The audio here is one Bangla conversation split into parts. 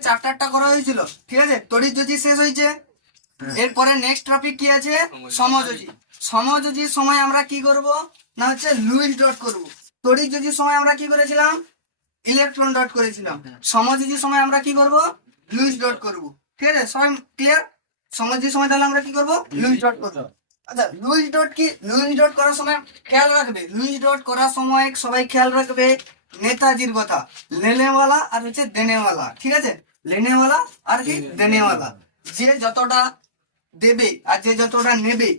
চারটারটা করা হয়েছিল। ঠিক আছে? যদি শেষ হয়েছে। এরপরে নেক্সট টপিক কি আছে? সমযোজী। সমযোজীর সময় আমরা কি করব? না হচ্ছে লুইস ডট করব। যদি সময় আমরা কি করেছিলাম? ইলেকট্রন ডট করেছিলাম। সমযোজীর সময় আমরা কি করব? লুইস ডট করব। ঠিক আছে? সবাই ক্লিয়ার সমযোজীর সময় তাহলে আমরা কি করব? লুইস ডট করব। আচ্ছা লুইস ডট কি? লুইস ডট করার সময় খেয়াল রাখবে। লুইস ডট করার সময় সবাই খেয়াল রাখবে নেতাজির কথা। লেনেওয়ালা আর হচ্ছে দেনেওয়ালা। ঠিক আছে? লেনেওয়ালা আর কি? দেনেওয়ালা। যে যতটা দেবে আর যে যতটা নেবে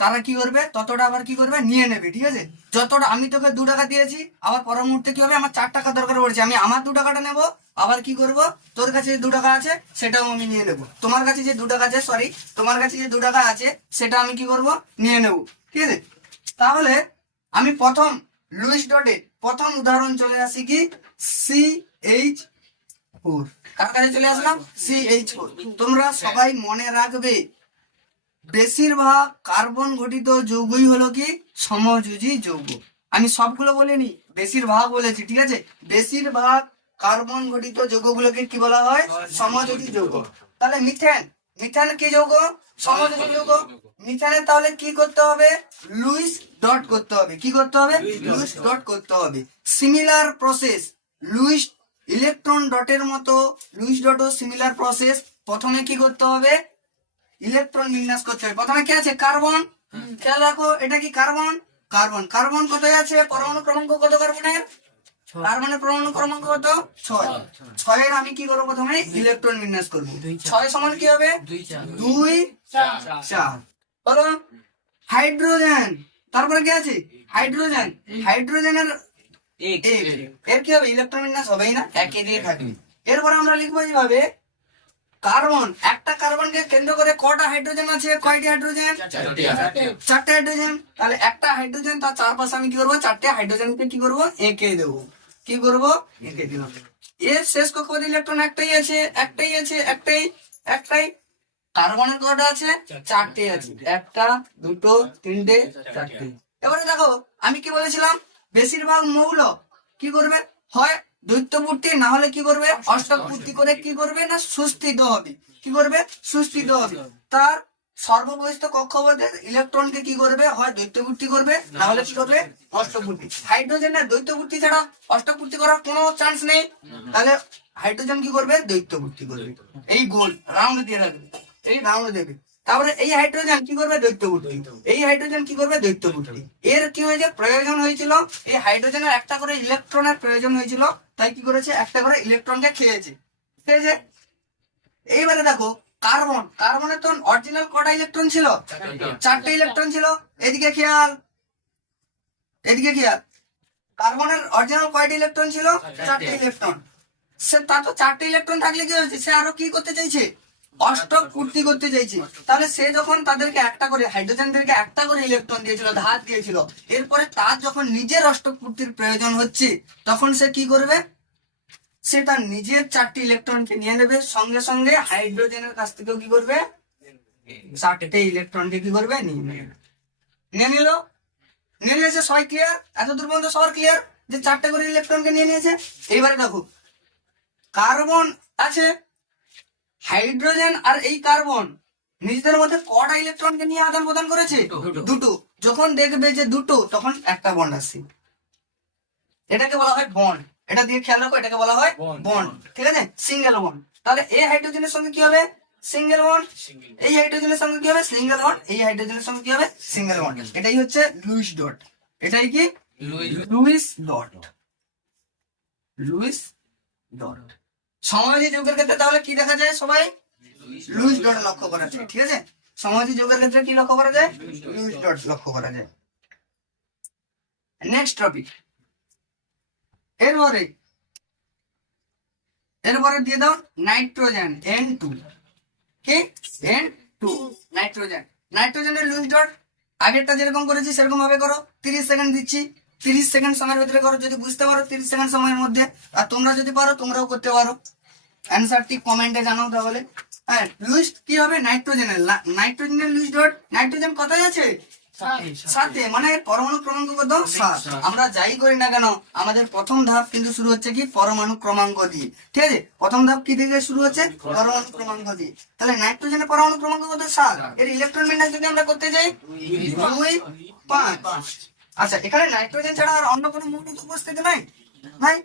তারা কি করবে? ততটা আবার কি করবে? নিয়ে নেবে ঠিক আছে? যতটা আমি তোকে দু টাকা দিয়েছি আবার পর মুহূর্তে কি হবে? আমার চার টাকা দরকার পড়েছে। আমি আমার দু টাকাটা নেব আবার কি করব? তোর কাছে যে দু টাকা আছে সেটাও আমি নিয়ে নেব। তোমার কাছে যে দু টাকা আছে সরি তোমার কাছে যে দু টাকা আছে সেটা আমি কি করব? নিয়ে নেব ঠিক আছে? তাহলে আমি প্রথম লুইস ডটে প্রথম উদাহরণ চলে আসি কি? সি এইচ ফোর কার কাছে চলে আসলাম? সি এইচ তোমরা সবাই মনে রাখবে বেশিরভাগ কার্বন গঠিত যৌগই হলো কি? সমযোজী যৌগ। আমি সবগুলো বলিনি বেশিরভাগ বলেছি ঠিক আছে? বেশিরভাগ কার্বন গঠিত যৌগগুলোকে কি বলা হয়? সমযোজী যৌগ। তাহলে মিথেন মিথেন কি যৌগ? সমযোজী যৌগ। মিথেনের তাহলে কি করতে হবে? লুইস ডট করতে হবে। কি করতে হবে? লুইস ডট করতে হবে। সিমিলার প্রসেস লুইস ইলেকট্রন ডটের মতো লুইস ডটও সিমিলার প্রসেস প্রথমে কি করতে হবে? ইলেকট্রন বিন্যাস করতে হবে। প্রথমে কি আছে? কার্বন খেয়াল রাখো এটা কি কার্বন কার্বন কার্বন কোথায় আছে? পরমাণু ক্রমাঙ্ক কত কার্বনের কার্বনের পরমাণু ক্রমাঙ্ক কত? ছয়। ছয়ের আমি কি করব প্রথমে? ইলেকট্রন বিন্যাস করব। ছয় সমান কি হবে? দুই চার। বলো। হাইড্রোজেন তারপরে কি আছে? হাইড্রোজেন হাইড্রোজেনের। এর কি হবে? ইলেকট্রন বিন্যাস হবেই না? একে দিয়ে থাকবে এরপরে আমরা লিখব এইভাবে কার্বন একটা কার্বনকে কেন্দ্র করে কটা হাইড্রোজেন আছে? কয়টি হাইড্রোজেন চারটে হাইড্রোজেন তাহলে একটা হাইড্রোজেন তার চারপাশে আমি কি করব? চারটে হাইড্রোজেনকে কি করব? এঁকে দেবো। কি করব? এঁকে দিলাম এর শেষ কক্ষপথ ইলেকট্রন একটাই আছে একটাই আছে একটাই একটাই। কার্বনের কটা আছে? চারটে আছে। একটা দুটো তিনটে চারটে। এবারে দেখো আমি কি বলেছিলাম? বেশিরভাগ মৌল কি করবে? হয় দৈত্যপূর্তি না হলে কি করবে? অষ্টপূর্তি করে কি করবে না? সুস্থিত হবে কি করবে? সুস্থিত হবে তার সর্ববহিষ্ঠ কক্ষপথের ইলেকট্রনকে কি করবে? হয় দৈত্যপূর্তি করবে না হলে কি করবে? অষ্টপূর্তি হাইড্রোজেনের দৈত্যপূর্তি ছাড়া অষ্টপূর্তি করার কোনো চান্স নেই। তাহলে হাইড্রোজেন কি করবে? দৈত্যপূর্তি করবে। এই গোল রাউন্ড দিয়ে রাখবে। এই রাউন্ড দেবে। তারপরে এই হাইড্রোজেন কি করবে? দৈত্যপূর্তি এই হাইড্রোজেন কি করবে? দৈত্যপূর্তি এর কি হয়েছে? প্রয়োজন হয়েছিল। এই হাইড্রোজেনের একটা করে ইলেকট্রনের প্রয়োজন হয়েছিল। তাই কি করেছে? একটা করে ইলেকট্রনকে খেয়েছে। খেয়েছে। এইবারে দেখো কার্বন কার্বনের তো অরিজিনাল কটা ইলেকট্রন ছিল? চারটে। ইলেকট্রন ছিল। এদিকে খেয়াল। এদিকে খেয়াল। কার্বনের অরিজিনাল কয়টা ইলেকট্রন ছিল? চারটে। ইলেকট্রন সে তার তো চারটে ইলেকট্রন থাকলে কি হয়েছে? সে আরও কি করতে চাইছে? অষ্টক পূর্তি করতে চাইছে। তাহলে সে যখন তাদেরকে একটা করে হাইড্রোজেনদেরকে একটা করে ইলেকট্রন দিয়েছিল, ধাত দিয়েছিল, এরপরে তার যখন নিজের অষ্টক পূর্তির প্রয়োজন হচ্ছে, তখন সে কি করবে? সে তার নিজের চারটি ইলেকট্রনকে নিয়ে নেবে, সঙ্গে সঙ্গে হাইড্রোজেনের কাছ থেকেও কি করবে? চারটে ইলেকট্রনকে কি করবে? নিয়ে নেবে। নিয়ে নিল। নিয়ে নিয়েছে সবাই ক্লিয়ার এত দূর পর্যন্ত সবার ক্লিয়ার যে চারটে করে ইলেকট্রনকে নিয়ে নিয়েছে? এইবারে দেখো কার্বন আছে হাইড্রোজেন আর এই কার্বন নিজেদের মধ্যে কটা ইলেকট্রনকে নিয়ে আদান প্রদান করেছে? দুটো যখন দেখবে যে দুটো তখন একটা বন্ড আসছে এটাকে বলা হয় বন্ড এটা দিয়ে খেয়াল রাখো এটাকে বলা হয় বন্ড ঠিক আছে? সিঙ্গেল বন্ড তাহলে এই হাইড্রোজেনের সঙ্গে কি হবে? সিঙ্গেল বন্ড এই হাইড্রোজেনের সঙ্গে কি হবে? সিঙ্গেল বন্ড এই হাইড্রোজেনের সঙ্গে কি হবে? সিঙ্গেল বন্ড এটাই হচ্ছে লুইস ডট এটাই কি? লুইস ডট লুইস ডট সমাজী যুগের ক্ষেত্রে তাহলে কি দেখা যায় সবাই? লুজ ডট লক্ষ্য করা যায়, ঠিক আছে? সমাজী যুগের ক্ষেত্রে কি লক্ষ্য করা যায়? লুজ ডট লক্ষ্য করা যায়। নেক্সট টপিক এরপরে এরপরে দিয়ে দাও নাইট্রোজেন এন টু কি? N two nitrogen. নাইট্রোজেনের লুজ ডট, আগেরটা যেরকম করেছি সেরকম ভাবে করো। তিরিশ সেকেন্ড দিচ্ছি। তিরিশ সেকেন্ড সময়ের ভিতরে করো। যদি বুঝতে পারো, তিরিশ সেকেন্ড সময়ের মধ্যে। আর তোমরা যদি পারো, তোমরাও করতে পারো। অ্যান্সারটি কমেন্টে জানাও তাহলে। হ্যাঁ লুইস কি হবে? নাইট্রোজেনের নাইট্রোজেনের লুইস ডট নাইট্রোজেন কোথায় আছে? সাথে মানে পরমাণু ক্রমাঙ্ক কত? সাত। আমরা যাই করি না কেন আমাদের প্রথম ধাপ কিন্তু শুরু হচ্ছে কি? পরমাণু ক্রমাঙ্ক দিয়ে। ঠিক আছে? প্রথম ধাপ কি থেকে শুরু হচ্ছে? পরমাণু ক্রমাঙ্ক দিয়ে। তাহলে নাইট্রোজেনের পরমাণু ক্রমাঙ্ক কত? সাত। এর ইলেকট্রন বিন্যাস যদি আমরা করতে যাই দুই পাঁচ। আচ্ছা এখানে নাইট্রোজেন ছাড়া আর অন্য কোনো মৌল তো উপস্থিত নাই? নাই?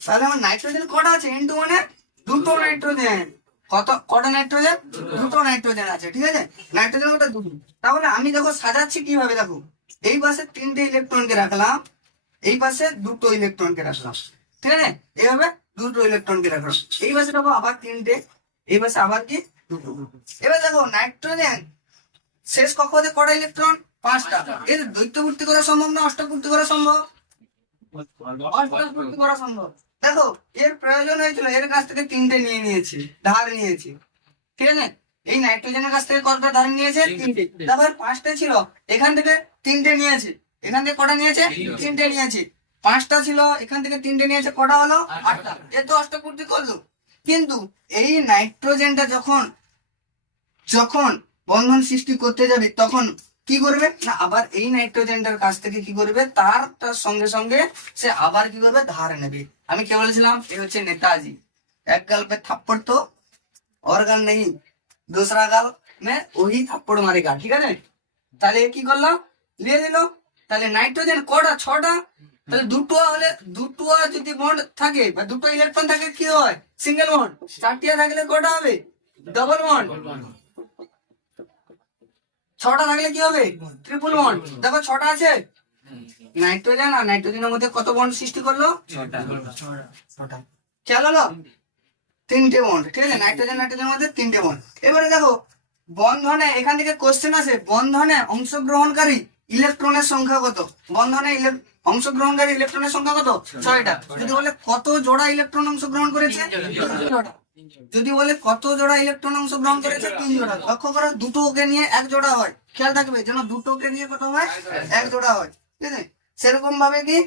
তাহলে আমার নাইট্রোজেন কটা আছে? এন টু মানে দুটো নাইট্রোজেন। কত কটা নাইট্রোজেন? দুটো নাইট্রোজেন আছে, ঠিক আছে? নাইট্রোজেন ওটা দুটো। তাহলে আমি দেখো সাজাচ্ছি কীভাবে দেখো। এই পাশে তিনটে ইলেকট্রনকে রাখলাম, এই পাশে দুটো ইলেকট্রনকে রাখলাম, ঠিক আছে? এইভাবে দুটো ইলেকট্রনকে রাখলাম। এই পাশে দেখো আবার তিনটে, এই পাশে আবার কি? দুটো। এবার দেখো নাইট্রোজেন, শেষ কক্ষতে কটা ইলেকট্রন? পাঁচটা। এর দ্বৈত ভর্তি করা সম্ভব না অষ্ট ভর্তি করা সম্ভব? অষ্ট ভর্তি করা সম্ভব। দেখো এর প্রয়োজন হয়েছিল এর কাছ থেকে তিনটে নিয়ে নিয়েছি ধার নিয়েছি। ঠিক আছে? এই নাইট্রোজেনের কাছ থেকে কতটা ধার নিয়েছে? তিনটে তারপর পাঁচটা ছিল এখান থেকে তিনটে নিয়েছে। এখান থেকে কটা নিয়েছে? তিনটে। নিয়েছে। পাঁচটা ছিল এখান থেকে তিনটে নিয়েছে কটা হলো? আটটা। এ তো অষ্টপূর্তি করল। কিন্তু এই নাইট্রোজেনটা যখন যখন বন্ধন সৃষ্টি করতে যাবে তখন কি করবে না আবার এই নাইট্রোজেনটার কাছ থেকে কি করবে তার তার সঙ্গে সঙ্গে সে আবার কি করবে ধার নেবে আমি কে বলেছিলাম এ হচ্ছে নেতাজি এক গাল पे थप्पड़ तो और गाल नहीं दूसरा गाल में वही थप्पड़ मारेगा ঠিক আছে তাহলে এ কি করলো নিয়ে নিল তাহলে নাইট্রোজেন কটা ছটা তাহলে দুটো হলে দুটো যদি বন্ড থাকে বা দুটো ইলেকট্রন থাকে কি হয় সিঙ্গেল বন্ড চারটিয়া থাকলে কটা হবে ডবল বন্ড ছটা থাকলে কি হবে? ট্রিপল বন্ড দেখো ছটা আছে। নাইট্রোজেন আর নাইট্রোজেনের মধ্যে কত বন্ড সৃষ্টি করল? ছটা। খেয়াল হলো? তিনটে বন্ড ঠিক আছে? নাইট্রোজেন নাইট্রোজেনের মধ্যে তিনটে বন্ড এবারে দেখো বন্ধনে এখান থেকে কোশ্চেন আসে বন্ধনে অংশগ্রহণকারী ইলেকট্রনের সংখ্যা কত? বন্ধনে অংশগ্রহণকারী ইলেকট্রনের সংখ্যা কত? ছয়টা। যদি বলে কত জোড়া ইলেকট্রন অংশগ্রহণ করেছে? জোড়া। যদি বলে কত জোড়া ইলেকট্রন অংশগ্রহণ করেছে? তিন জোড়া। লক্ষ্য করো দুটো ওকে নিয়ে এক জোড়া হয়। খেয়াল থাকবে যেন দুটো ওকে নিয়ে কত হয় এক জোড়া হয়। ঠিক আছে? সেরকম ভাবে কি?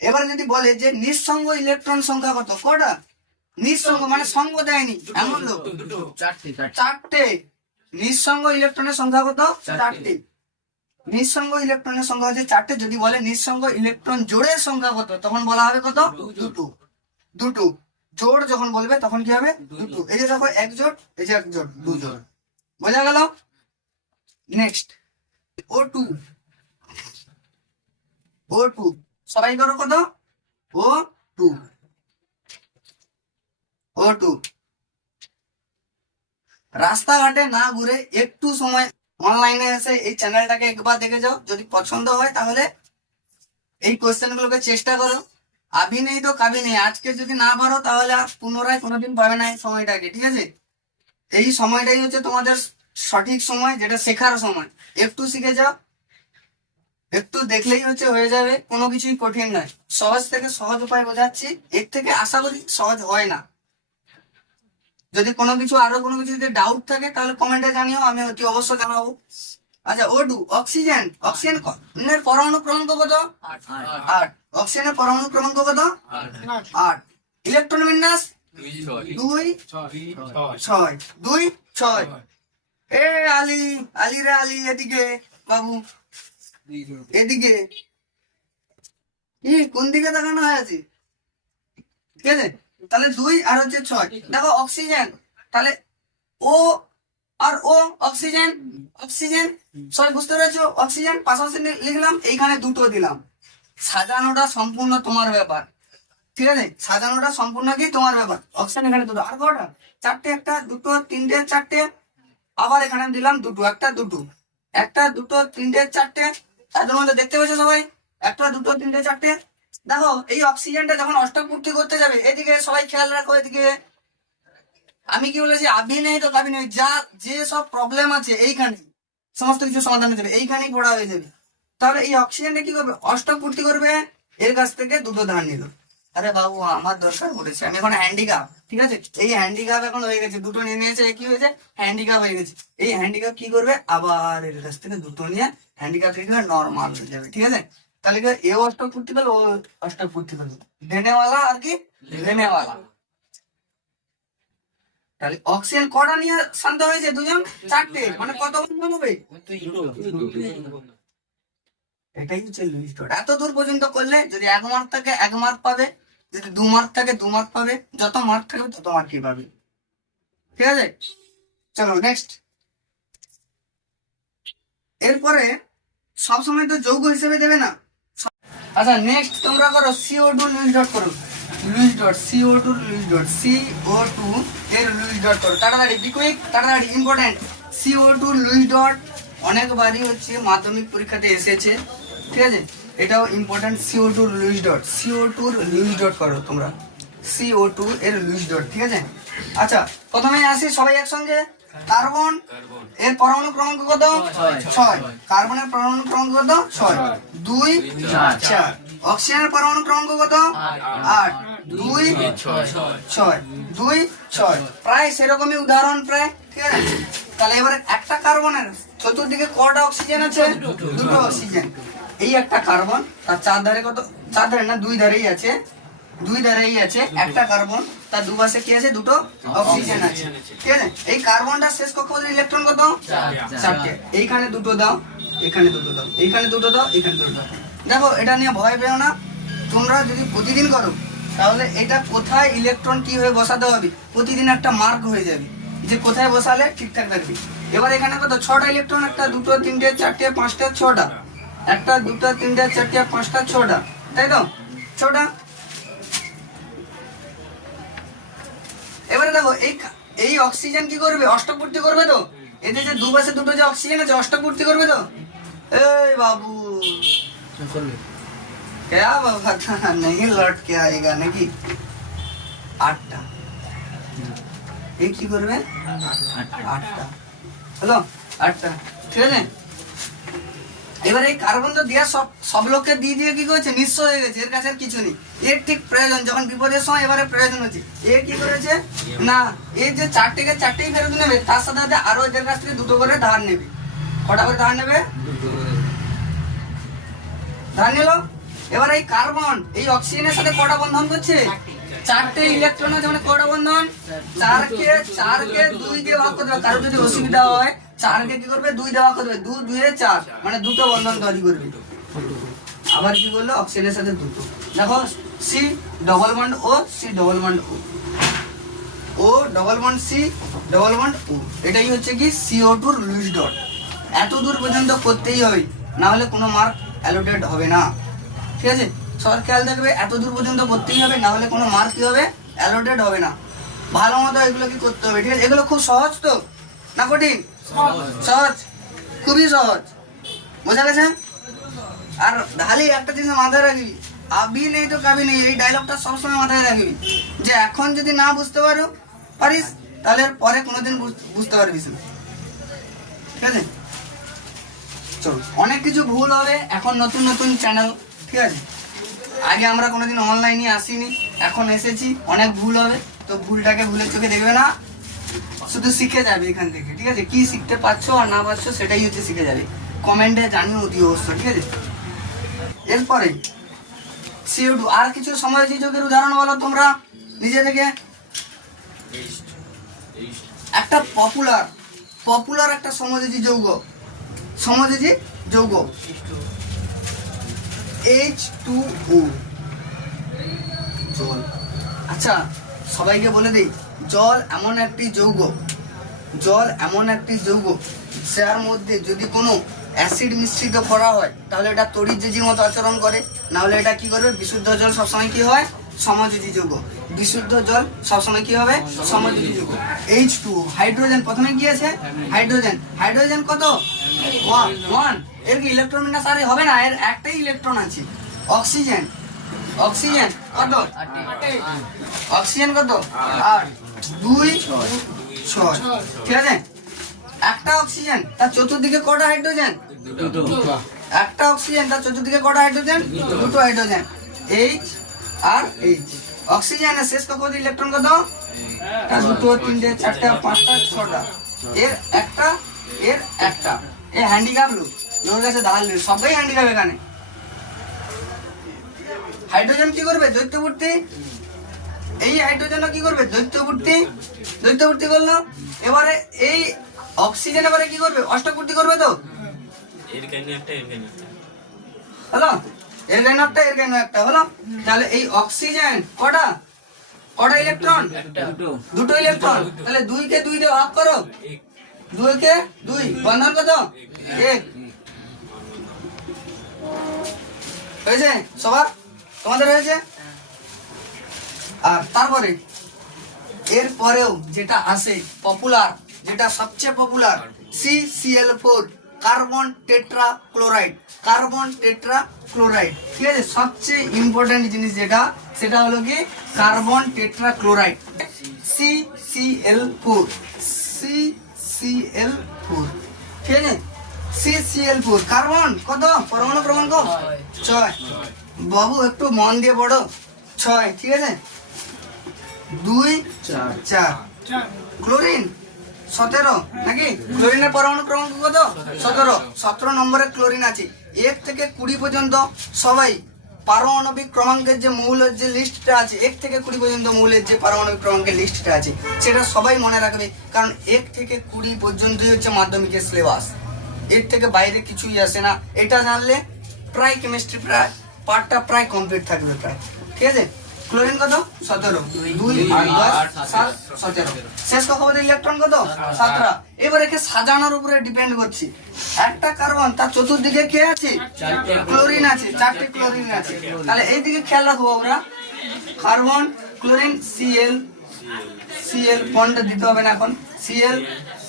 এবার যদি বলে যে নিঃসঙ্গ ইলেকট্রন সংখ্যা কত? কটা? নিঃসঙ্গ মানে সঙ্গ দেয়নি। এমন লোক। চারটে নিঃসঙ্গ ইলেকট্রনের সংখ্যা কত? চারটে। নিঃসঙ্গ ইলেকট্রনের সংখ্যা হচ্ছে চারটে। যদি বলে নিঃসঙ্গ ইলেকট্রন জোড়ের সংখ্যা কত তখন বলা হবে কত? দুটো। দুটো। জোড় যখন বলবে তখন কি হবে? দুটো। এই যে দেখো এক জোড় এই যে এক জোড় দু জোড় বোঝা গেল? Next O two O two সবাই করো কত? ও টু ও টু রাস্তাঘাটে না ঘুরে একটু সময় অনলাইনে এসে এই চ্যানেলটাকে একবার দেখে যাও। যদি পছন্দ হয় তাহলে এই কোশ্চেন গুলোকে চেষ্টা করো। আবি নেই তো কাবি নেই আজকে যদি না পারো তাহলে আর পুনরায় কোনোদিন পাবে না এই সময়টাকে ঠিক আছে? এই সময়টাই হচ্ছে তোমাদের সঠিক সময় যেটা শেখার সময়। একটু শিখে যাও। একটু দেখলেই হচ্ছে হয়ে যাবে কোনো কিছুই কঠিন নয়। সহজ থেকে সহজ উপায় বোঝাচ্ছি। এর থেকে আশা করি সহজ হয় না। যদি কোনো কিছু আরও কোনো কিছু যদি ডাউট থাকে তাহলে কমেন্টে জানিও আমি অতি অবশ্য জানাব। আচ্ছা ওডু অক্সিজেন অক্সিজেন এর পরমাণু ক্রমাঙ্ক কত? আট। অক্সিজেনের পরমাণু ক্রমাঙ্ক কত? আট। ইলেকট্রন বিন্যাস? দুই ছয়। দুই ছয়। এ আলি। আলি রে আলি এদিকে বাবু। এদিকে। কি কোন দিকে তাকানো হয়ে আছে ঠিক আছে? তাহলে দুই আর হচ্ছে ছয়। দেখো অক্সিজেন। তাহলে ও আর ও অক্সিজেন অক্সিজেন। সবাই বুঝতে পেরেছ? অক্সিজেন পাশাপাশি লিখলাম এইখানে দুটো দিলাম। সাজানোটা সম্পূর্ণ তোমার ব্যাপার। ঠিক আছে? সাজানোটা সম্পূর্ণ কি তোমার ব্যাপার। অক্সিজেন এখানে দুটো। আর কটা? চারটে একটা, দুটো, তিনটে, চারটে। আবার এখানে দিলাম দুটো, একটা দুটো। একটা, দুটো, তিনটে, চারটে। তাদের মধ্যে দেখতে পেয়েছ সবাই। একটা, দুটো, তিনটে, চারটে। দেখো, এই অক্সিজেনটা যখন অষ্টপূর্তি করতে যাবে, এদিকে সবাই খেয়াল রাখো এদিকে। আমি কি বলেছি? আবি নেই তো কাবি নেই যা, যে সব প্রবলেম আছে এইখানে সমস্ত কিছু সমাধান হয়ে যাবে। এইখানেই পড়া হয়ে যাবে। তাহলে এই অক্সিজেনটা কি করবে? অষ্টপূর্তি করবে। এর কাছ থেকে দুটো ধার নিল। আরে বাবু, আমার দরকার পড়েছে। আমি এখন হ্যান্ডিক্যাপ ঠিক আছে? এই হ্যান্ডিক্যাপ এখন হয়ে গেছে। দুটো নিয়ে নিয়েছে কি হয়েছে? হ্যান্ডিক্যাপ হয়ে গেছে। এই হ্যান্ডিক্যাপ কি করবে? আবার এর কাছ থেকে দুটো নিয়ে হ্যান্ডিক্যাপ থেকে নর্মাল হয়ে যাবে, ঠিক আছে? তাহলে কি এ অষ্টপূর্তি করল ও অষ্টপূর্তি করল দেনেওয়ালা আর কি? লেনেওয়ালা তাহলে অক্সিজেন কটা নিয়ে শান্ত হয়েছে দুজন? চারটে। মানে কত হবে? এটাই হচ্ছে লুইস ডট এত দূর পর্যন্ত করলে যদি এক মার্ক থাকে, এক মার্ক পাবে, যদি দু মার্ক থাকে, দু মার্ক পাবে, যত মার্ক থাকবে, তত মার্কই পাবে। ঠিক আছে? চলো নেক্সট এরপরে সবসময় তো যৌগ হিসেবে দেবে না। আচ্ছা নেক্সট তোমরা করো সিও টু লুইস ডট করো। Lewis dot CO two Lewis dot CO two এর লুইস ডট করো। তাড়াতাড়ি বি কুইক তাড়াতাড়ি important CO two Lewis dot অনেকবারই হচ্ছে মাধ্যমিক পরীক্ষাতে এসেছে। ঠিক আছে? এটাও important CO two Lewis dot CO টুর লুইস ডট করো তোমরা। সিও টু এর লুইস ডট ঠিক আছে? আচ্ছা প্রথমে আসি সবাই একসঙ্গে? কার্বন এর পরমাণু ক্রমাঙ্ক কত? ছয়। কার্বনের পরমাণু ক্রমাঙ্ক কত? ছয়। দুই চার। অক্সিজেনের পরমাণু ক্রমাঙ্ক কত? আট। দুই ছয়। দুই ছয়। প্রায় সেরকমই উদাহরণ প্রায় ঠিক আছে? তাহলে এবারে একটা কার্বনের চতুর্দিকে কটা অক্সিজেন আছে? দুটো। অক্সিজেন এই একটা কার্বন, তার চার ধারে কত? চার ধারে না, দুই ধারেই আছে। দুই ধারেই আছে একটা কার্বন, তার দুপাশে কি আছে? দুটো অক্সিজেন আছে। ঠিক আছে? এই কার্বনটা শেষ কক্ষপথের ইলেকট্রন কত? চারটে। এইখানে দুটো দাও, এখানে দুটো দাও। এইখানে দুটো দাও, এখানে দুটো দাও। দেখো, এটা নিয়ে ভয় পেও না। তোমরা যদি প্রতিদিন করো, তাহলে এটা কোথায় ইলেকট্রন কি হয়ে বসাতে হবে? প্রতিদিন একটা মার্ক হয়ে যাবে। যে কোথায় বসালে ঠিকঠাক থাকবে। এবার এখানে কত? ছটা ইলেকট্রন একটা, দুটো, তিনটে, চারটে, পাঁচটা, ছটা। একটা দুটো তিনটে চারটে পাঁচটা ছটা তাই তো ছটা এবারে দেখো এই খা- এই অক্সিজেন কি করবে অষ্টপূর্তি করবে তো এতে যে দুপাশে দুটো যে অক্সিজেন আছে অষ্টপূর্তি করবে তো এই বাবু क्या बाबा था नहीं लौट के आएगा নাকি আটটা এই কি করবে আটটা হলো আটটা ঠিক আছে এবার এই কার্বন তো দেওয়া সব সব লোককে দিয়ে দিয়ে কি করেছে? নিঃস্ব হয়ে গেছে, এর কাছে কিছু নেই। এর ঠিক প্রয়োজন, যখন বিপদের সময় এবারে প্রয়োজন হচ্ছে। এ কি করেছে? না এই যে চারটেকে চারটেই ফেরত নেবে, তার সাথে সাথে আরও এদের কাছ থেকে দুটো করে ধার নেবে। কটা করে ধার নেবে? ধার নিল? এবার এই কার্বন, এই অক্সিজেনের সাথে কটা বন্ধন করছে? চারটে ইলেকট্রন আছে মানে কটা বন্ধন? চারকে চারকে দুই দিয়ে ভাগ করতে হবে কারও যদি অসুবিধা হয় চারকে কি করবে? দুই ভাগ করবে। দু, দুয়ে চার। মানে দুটো বন্ধন তৈরি করবে। আবার কি করল? অক্সিজেনের সাথে দুটো। দেখো C double bond O C double bond O O double bond C double bond O এটাই হচ্ছে কি সিও টুর লুইস ডট এত দূর পর্যন্ত করতেই হবে। না হলে কোনো মার্ক অ্যালোটেড হবে না। ঠিক আছে? সবার খেয়াল থাকবে, এত দূর পর্যন্ত করতেই হবে। না হলে কোনো মার্ক কি হবে? অ্যালোটেড হবে না। ভালো মতো এগুলো কি করতে হবে? ঠিক আছে? এগুলো খুব সহজ তো? না কঠিন? সহজ। খুবই সহজ। বোঝা গেছে? আর খালি একটা জিনিস মাথায় রাখবি। আবি নেই তো কাবি নেই, এই ডায়লগটা সবসময় মাথায় রাখবি। যে এখন যদি না বুঝতে পারো, পারিস, তাহলে পরে কোনোদিন বুঝ- বুঝতে পারবিস না। ঠিক আছে? চলো, অনেক কিছু ভুল হবে, এখন নতুন নতুন চ্যানেল ঠিক আছে? আগে আমরা কোনোদিন অনলাইনে আসিনি, এখন এসেছি, অনেক ভুল হবে, তো ভুলটাকে ভুলের চোখে দেখবে না। শুধু শিখে যাবে এখান থেকে, ঠিক আছে? কি শিখতে পারছ আর না পারছ সেটাই হচ্ছে শিখে যাবে। কমেন্টে জানিও অতি অবশ্য ঠিক আছে? এরপরে সিও আর কিছু সময় যোগের উদাহরণ বলো তোমরা, নিজে থেকে? একটা পপুলার পপুলার একটা সমযোজী যৌগ। সমযোজী যৌগ। এইচ টু ও আচ্ছা সবাইকে বলে দিই জল এমন একটি যৌগ জল এমন একটি যৌগ যার মধ্যে যদি কোনো অ্যাসিড মিশ্রিত করা হয় তাহলে এটা তড়িৎযোজীর মতো আচরণ করে নাহলে এটা কি করবে? বিশুদ্ধ জল সবসময় কি হয়? সমযোজী যৌগ। বিশুদ্ধ জল সবসময় কি হবে? সমযোজী যৌগ। এইচ টু হাইড্রোজেন প্রথমে কি আছে? হাইড্রোজেন হাইড্রোজেন কত? ওয়ান ওয়ানের কি ইলেকট্রন বিন্যাস আরে হবে না? এর একটাই ইলেকট্রন আছে। অক্সিজেন অক্সিজেন কত? অক্সিজেন কত? আট। দুই ছয়। ঠিক আছে? একটা অক্সিজেন তার চতুর্দিকে কটা হাইড্রোজেন একটা অক্সিজেন তার চতুর্দিকে কটা হাইড্রোজেন দুটো। হাইড্রোজেন এইচ আর এইচ অক্সিজেনের শেষ কক্ষপথে ইলেকট্রন কত? একটা, দুটো তিনটে চারটে পাঁচটা ছটা। এর একটা এর একটা। এ হ্যান্ডিক্যাপ লোক ওর কাছে দাঁড়ালে সবাই হ্যান্ডিক্যাপ এখানে। হাইড্রোজেন কি করবে? দৈত্যবর্তী এই হাইড্রোজেন কি করবে? দৈত্যবর্তী দৈত্যবর্তী করল। এবারে এই অক্সিজেন এবারে কি করবে? অষ্টপূর্তি করবে তো? এর কেন একটা এর কেন একটা? হলো? এর গাইনো একটা এর গাইনো একটা? হলো? তাহলে এই অক্সিজেন কটা? কটা ইলেকট্রন দুটো। ইলেকট্রন তাহলে দুই কে দুই দিয়ে ভাগ করো। দুই কে দুই। বন্ধন কত? এক। হয়েছে? সবার? তোমাদের হয়েছে? আর তারপরে এর পরেও যেটা আসে পপুলার যেটা সবচেয়ে popular C CL four carbon tetrachloride carbon tetrachloride ঠিক আছে সবচেয়ে ইম্পর্টেন্ট জিনিস যেটা সেটা হলো কি carbon tetrachloride C CL four C CL four ঠিক আছে? সি সিএল ফোর কার্বন কত? পরমাণু ক্রমাঙ্ক ছয়। বাবু একটু মন দিয়ে পড়ো। ছয় ঠিক আছে? দুই চার ক্লোরিন সতেরো নাকি? ক্লোরিনের পরমাণু ক্রমাঙ্ক কত? সতেরো। সতেরো নম্বরে ক্লোরিন আছে। এক থেকে কুড়ি পর্যন্ত সবাই পারমাণবিক ক্রমাঙ্কের যে মৌলের যে লিস্টটা আছে এক থেকে কুড়ি পর্যন্ত মৌলের যে পারমাণবিক ক্রমাঙ্কের লিস্টটা আছে সেটা সবাই মনে রাখবে। কারণ এক থেকে কুড়ি পর্যন্তই হচ্ছে মাধ্যমিকের সিলেবাস এর থেকে বাইরে কিছুই আসে না। এটা জানলে প্রায় কেমিস্ট্রি প্রায় পার্টটা প্রায় কমপ্লিট থাকবে প্রায়। ঠিক আছে? ক্লোরিন কত? সতেরো। দুই সাত সতেরো। শেষ কক্ষপথ ইলেকট্রন কত? সাতটা এবার একে সাজানোর উপরে ডিপেন্ড করছি। একটা কার্বন তার চতুর্দিকে কে আছে? ক্লোরিন আছে চারটে ক্লোরিন আছে। তাহলে এই দিকে খেয়াল রাখব আমরা। Carbon chlorine CL CL bond দিতে হবে না এখন। সিএল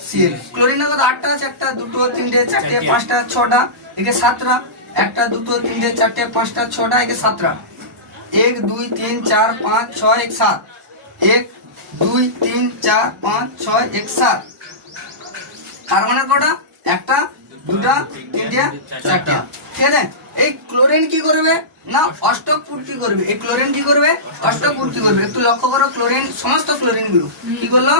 সিএল ক্লোরিন কত আটটা আছে একটা দুটো তিনটে চারটে। পাঁচটা ছটা। একে সাতটা। একটা দুটো তিনটে চারটে পাঁচটা ছটা একে সাতটা। এক, দুই, তিন, চার, পাঁচ, ছয়, এক, সাত। এক, দুই, তিন, চার, পাঁচ, ছয়, এক, সাত। কার্বনের কটা? একটা, দুটা, তিনটা, চারটা। ঠিক আছে? এই ক্লোরিন কি করবে? না অষ্টক পূর্তি করবে। এই ক্লোরিন কি করবে? অষ্টক পূর্তি করবে। একটু লক্ষ্য করো ক্লোরিন সমস্ত ক্লোরিনগুলো। কি করল?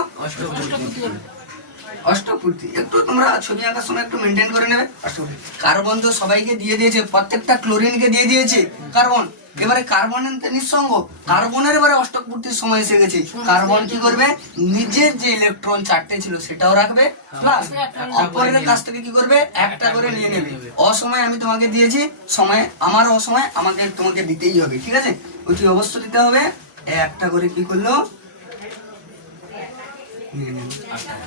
অষ্টপূর্তি। একটু তোমরা ছবি আঁকার সময় একটু মেনটেন করে নেবে। অষ্টপূর্তি। কার্বন তো সবাইকে দিয়ে দিয়েছে, প্রত্যেকটা ক্লোরিনকে দিয়ে দিয়েছে কার্বন এবারে কার্বনের নিঃসঙ্গ। কার্বনের এবারে অষ্টপূর্তির সময় এসে গেছে। কার্বন কি করবে? নিজের যে ইলেকট্রন চারটে ছিল সেটাও রাখবে প্লাস অপরের কাছ থেকে কি করবে? একটা করে নিয়ে নেবে। অসময় আমি তোমাকে দিয়েছি, সময় আমার অসময় আমাকে তোমাকে দিতেই হবে, ঠিক আছে? অবশ্য দিতে হবে। একটা করে কি করল?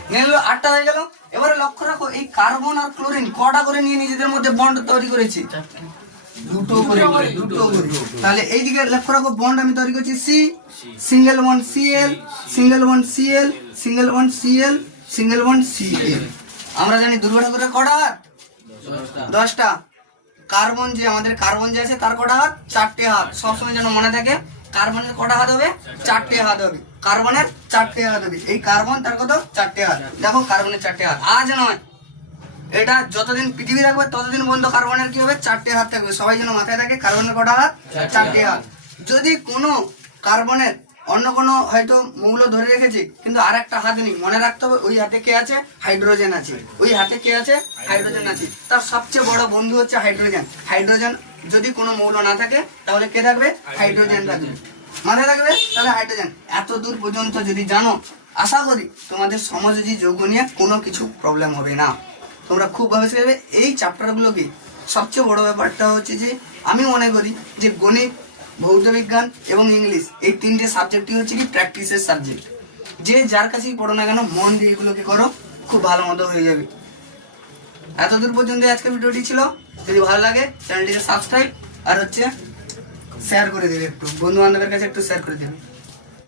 নিয়ে আটটা হয়ে গেল। এবারে লক্ষ্য রাখো এই কার্বন আর ক্লোরিন কটা করে নিয়ে নিজেদের মধ্যে বন্ড তৈরি করেছে? দুটো করে দুটো করে তাহলে এইদিকে লক্ষ্য রাখো বন্ড আমি তৈরি করছি C single bond CL single bond CL single bond CL single bond CL. আমরা জানি দুর্গা ঠাকুরের কটা হাত? দশটা। কার্বন যে আমাদের কার্বন যে আছে তার কটা হাত? চারটে হাত। সবসময় যেন মনে থাকে কার্বনের কটা হাত হবে? চারটে হাত হবে। কার্বনের চারটে হাত হবে। এই কার্বন তার কত? চারটে হাত। দেখো কার্বনের চারটে হাত। আজ নয়। এটা যতদিন পৃথিবী থাকবে ততদিন পর্যন্ত কার্বনের কি হবে? চারটে হাত থাকবে। সবাই যেন মাথায় থাকে কার্বনের কটা হাত? চারটে হাত। যদি কোনো কার্বনের অন্য কোনো হয়তো মৌল ধরে রেখেছে কিন্তু আর একটা হাত নেই মনে রাখতে হবে ওই হাতে কে আছে? হাইড্রোজেন আছে। ওই হাতে কে আছে? হাইড্রোজেন আছে। তার সবচেয়ে বড় বন্ধু হচ্ছে হাইড্রোজেন। হাইড্রোজেন যদি কোনো মৌল না থাকে তাহলে কে থাকবে? হাইড্রোজেন থাকবে। মাথায় রাখবে, তাহলে হাইড্রোজেন এত দূর পর্যন্ত যদি জানো, আশা করি তোমাদের সমাজী যৌগ নিয়ে কোনো কিছু প্রবলেম হবে না। তোমরা খুব ভাবে শিখবে এই চ্যাপ্টারগুলোকে সবচেয়ে বড় ব্যাপারটা হচ্ছে যে, আমি মনে করি যে গণিত, ভৌত বিজ্ঞান এবং ইংলিশ এই তিনটে সাবজেক্টই হচ্ছে কি প্র্যাকটিসের সাবজেক্ট যে যার কাছেই পড়ো না কেন, মন দিয়ে এগুলোকে করো, খুব ভালো মতো হয়ে যাবে। এতদূর পর্যন্ত আজকের ভিডিওটি ছিল। যদি ভালো লাগে চ্যানেলটিকে সাবস্ক্রাইব আর হচ্ছে শেয়ার করে দেবে একটু। বন্ধু বান্ধবের কাছে একটু শেয়ার করে দেবে।